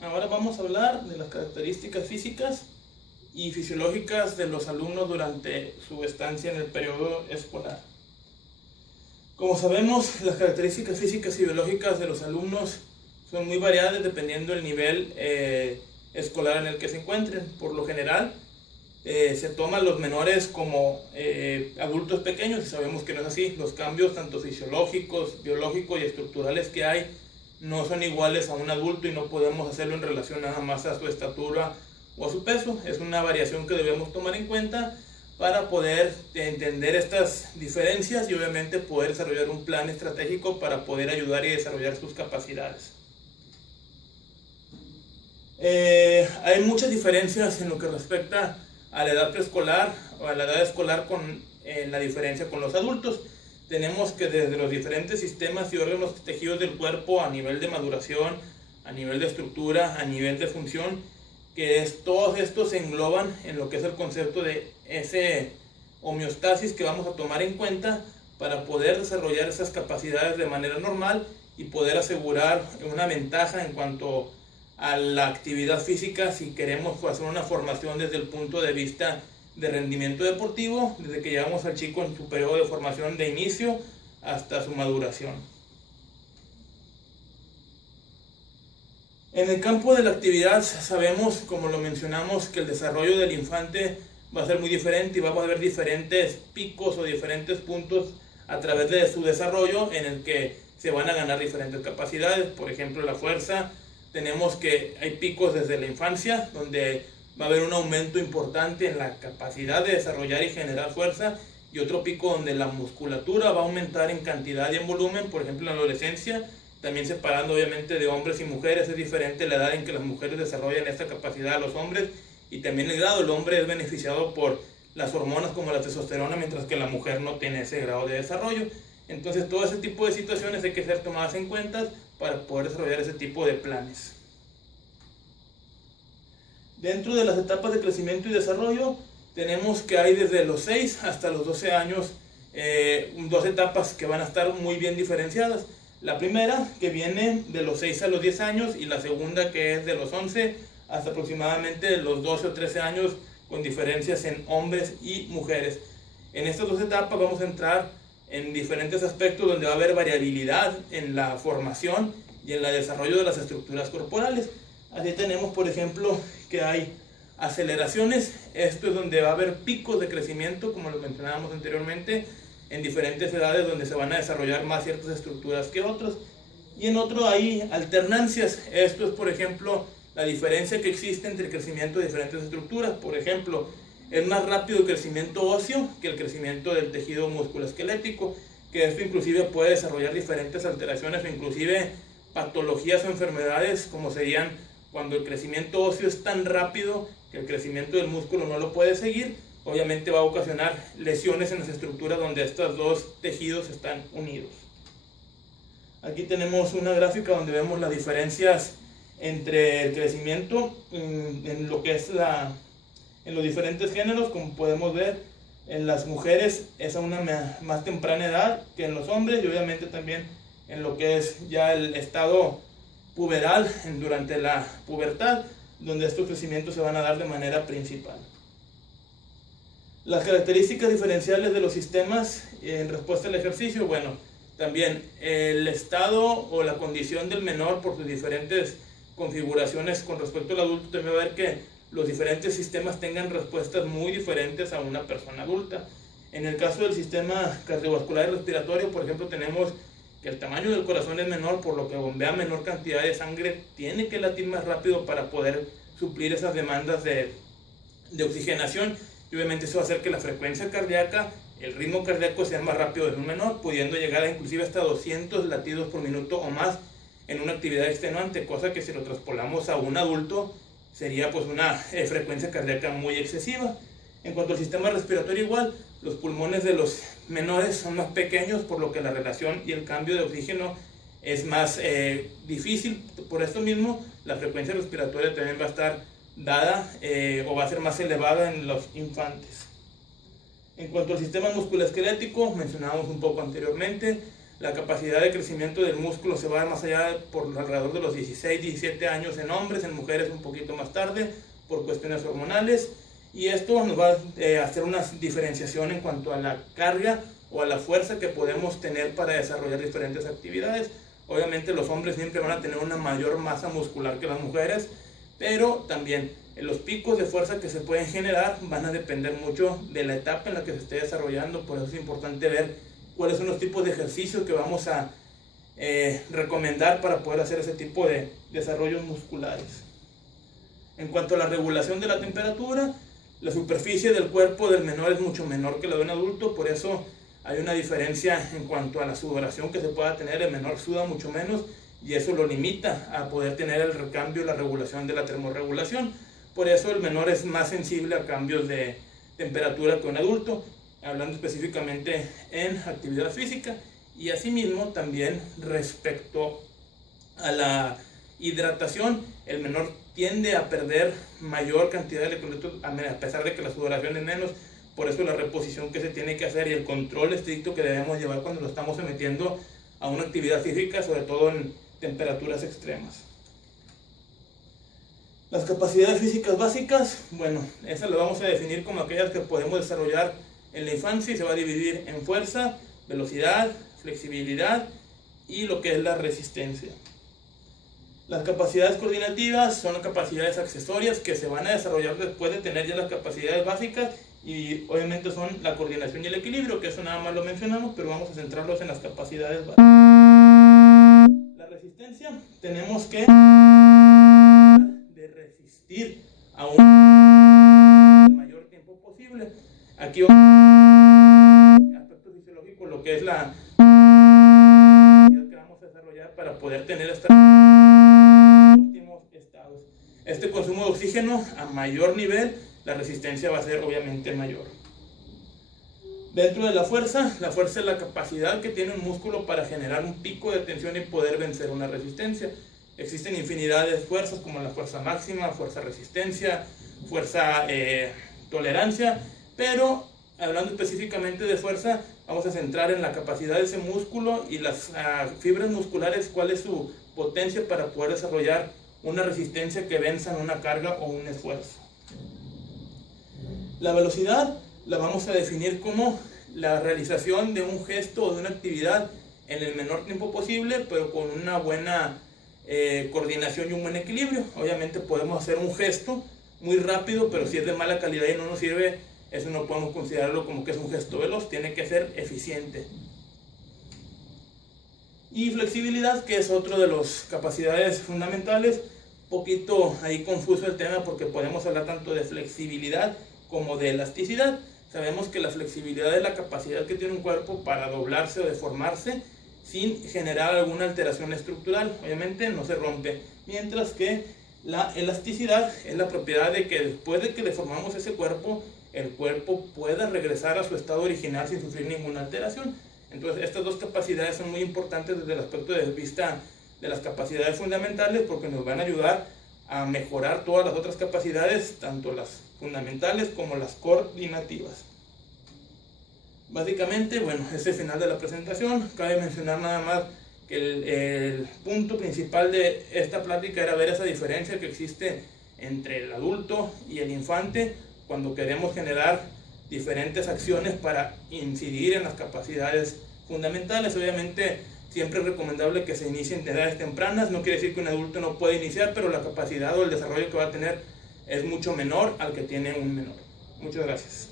ahora vamos a hablar de las características físicas y fisiológicas de los alumnos durante su estancia en el periodo escolar. Como sabemos, las características físicas y biológicas de los alumnos son muy variadas dependiendo del nivel escolar en el que se encuentren. Por lo general, se toman los menores como adultos pequeños y sabemos que no es así. Los cambios tanto fisiológicos, biológicos y estructurales que hay no son iguales a un adulto y no podemos hacerlo en relación nada más a su estatura o a su peso. Es una variación que debemos tomar en cuenta para poder entender estas diferencias y obviamente poder desarrollar un plan estratégico para poder ayudar y desarrollar sus capacidades. Hay muchas diferencias en lo que respecta a la edad preescolar o a la edad escolar en la diferencia con los adultos. Tenemos que desde los diferentes sistemas y órganos tejidos del cuerpo a nivel de maduración, a nivel de estructura, a nivel de función, todos estos se engloban en lo que es el concepto de ese homeostasis que vamos a tomar en cuenta para poder desarrollar esas capacidades de manera normal y poder asegurar una ventaja en cuanto a la actividad física si queremos hacer una formación desde el punto de vista de rendimiento deportivo, desde que llevamos al chico en su periodo de formación de inicio hasta su maduración. En el campo de la actividad sabemos, como lo mencionamos, que el desarrollo del infante va a ser muy diferente y va a haber diferentes picos o diferentes puntos a través de su desarrollo en el que se van a ganar diferentes capacidades. Por ejemplo, la fuerza, tenemos que hay picos desde la infancia donde va a haber un aumento importante en la capacidad de desarrollar y generar fuerza, y otro pico donde la musculatura va a aumentar en cantidad y en volumen, por ejemplo en la adolescencia, también separando obviamente de hombres y mujeres. Es diferente la edad en que las mujeres desarrollan esta capacidad a los hombres, y también el grado. El hombre es beneficiado por las hormonas como la testosterona, mientras que la mujer no tiene ese grado de desarrollo. Entonces todo ese tipo de situaciones hay que ser tomadas en cuenta para poder desarrollar ese tipo de planes. Dentro de las etapas de crecimiento y desarrollo tenemos que hay desde los 6 hasta los 12 años dos etapas que van a estar muy bien diferenciadas. La primera, que viene de los 6 a los 10 años, y la segunda, que es de los 11 hasta aproximadamente los 12 o 13 años, con diferencias en hombres y mujeres. En estas dos etapas vamos a entrar en diferentes aspectos donde va a haber variabilidad en la formación y en el desarrollo de las estructuras corporales. Así tenemos, por ejemplo, que hay aceleraciones. Esto es donde va a haber picos de crecimiento, como lo mencionábamos anteriormente, en diferentes edades donde se van a desarrollar más ciertas estructuras que otras. Y en otro hay alternancias. Esto es, por ejemplo, la diferencia que existe entre el crecimiento de diferentes estructuras. Por ejemplo, es más rápido el crecimiento óseo que el crecimiento del tejido musculoesquelético, que esto inclusive puede desarrollar diferentes alteraciones o inclusive patologías o enfermedades, como serían cuando el crecimiento óseo es tan rápido que el crecimiento del músculo no lo puede seguir. Obviamente va a ocasionar lesiones en las estructuras donde estos dos tejidos están unidos. Aquí tenemos una gráfica donde vemos las diferencias entre el crecimiento en lo que es en los diferentes géneros. Como podemos ver, en las mujeres es a una más temprana edad que en los hombres, y obviamente también en lo que es ya el estado puberal durante la pubertad, donde estos crecimientos se van a dar de manera principal. Las características diferenciales de los sistemas en respuesta al ejercicio, bueno, también el estado o la condición del menor por sus diferentes configuraciones con respecto al adulto, también va a ver que los diferentes sistemas tengan respuestas muy diferentes a una persona adulta. En el caso del sistema cardiovascular y respiratorio, por ejemplo, tenemos que el tamaño del corazón es menor, por lo que bombea menor cantidad de sangre, tiene que latir más rápido para poder suplir esas demandas de oxigenación, y obviamente eso va a hacer que la frecuencia cardíaca, el ritmo cardíaco sea más rápido en un menor, pudiendo llegar a inclusive hasta 200 latidos por minuto o más en una actividad extenuante, cosa que si lo traspolamos a un adulto sería pues una frecuencia cardíaca muy excesiva. En cuanto al sistema respiratorio, igual, los pulmones de los menores son más pequeños, por lo que la relación y el cambio de oxígeno es más difícil. Por esto mismo, la frecuencia respiratoria también va a estar dada o va a ser más elevada en los infantes. En cuanto al sistema musculoesquelético, mencionábamos un poco anteriormente, La capacidad de crecimiento del músculo se va más allá por alrededor de los 16, 17 años en hombres, en mujeres un poquito más tarde por cuestiones hormonales, y esto nos va a hacer una diferenciación en cuanto a la carga o a la fuerza que podemos tener para desarrollar diferentes actividades. Obviamente los hombres siempre van a tener una mayor masa muscular que las mujeres, pero también los picos de fuerza que se pueden generar van a depender mucho de la etapa en la que se esté desarrollando. Por eso es importante ver cuáles son los tipos de ejercicios que vamos a recomendar para poder hacer ese tipo de desarrollos musculares. En cuanto a la regulación de la temperatura, la superficie del cuerpo del menor es mucho menor que la de un adulto, por eso hay una diferencia en cuanto a la sudoración que se pueda tener. El menor suda mucho menos y eso lo limita a poder tener el recambio, la regulación de la termorregulación. Por eso el menor es más sensible a cambios de temperatura que un adulto, hablando específicamente en actividad física. Y asimismo también respecto a la hidratación, el menor tiende a perder mayor cantidad de electrolitos a pesar de que la sudoración es menos. Por eso la reposición que se tiene que hacer y el control estricto que debemos llevar cuando lo estamos sometiendo a una actividad física, sobre todo en temperaturas extremas. Las capacidades físicas básicas, bueno, esas las vamos a definir como aquellas que podemos desarrollar en la infancia y se va a dividir en fuerza, velocidad, flexibilidad y lo que es la resistencia. Las capacidades coordinativas son las capacidades accesorias que se van a desarrollar después de tener ya las capacidades básicas, y obviamente son la coordinación y el equilibrio, que eso nada más lo mencionamos, pero vamos a centrarlos en las capacidades básicas. La resistencia, tenemos que resistir a el mayor tiempo posible. Aquí aspecto fisiológico, lo que es la que vamos a desarrollar para poder tener estos óptimos estados. Este consumo de oxígeno a mayor nivel, la resistencia va a ser obviamente mayor. Dentro de la fuerza es la capacidad que tiene un músculo para generar un pico de tensión y poder vencer una resistencia. Existen infinidad de fuerzas como la fuerza máxima, fuerza resistencia, fuerza tolerancia, pero hablando específicamente de fuerza, vamos a centrar en la capacidad de ese músculo y las fibras musculares, cuál es su potencia para poder desarrollar una resistencia que venza una carga o un esfuerzo. La velocidad la vamos a definir como la realización de un gesto o de una actividad en el menor tiempo posible, pero con una buena coordinación y un buen equilibrio. Obviamente podemos hacer un gesto muy rápido, pero si es de mala calidad y no nos sirve, eso no podemos considerarlo como que es un gesto veloz, tiene que ser eficiente. Y flexibilidad, que es otro de las capacidades fundamentales. Poquito ahí confuso el tema porque podemos hablar tanto de flexibilidad como de elasticidad. Sabemos que la flexibilidad es la capacidad que tiene un cuerpo para doblarse o deformarse sin generar alguna alteración estructural. Obviamente no se rompe, mientras que la elasticidad es la propiedad de que después de que deformamos ese cuerpo, el cuerpo pueda regresar a su estado original sin sufrir ninguna alteración. Entonces estas dos capacidades son muy importantes desde el aspecto de vista de las capacidades fundamentales, porque nos van a ayudar a mejorar todas las otras capacidades, tanto las fundamentales como las coordinativas. Básicamente, bueno, ese es el final de la presentación. Cabe mencionar nada más que el punto principal de esta plática era ver esa diferencia que existe entre el adulto y el infante cuando queremos generar diferentes acciones para incidir en las capacidades fundamentales. Obviamente siempre es recomendable que se inicien en edades tempranas. No quiere decir que un adulto no pueda iniciar, pero la capacidad o el desarrollo que va a tener es mucho menor al que tiene un menor. Muchas gracias.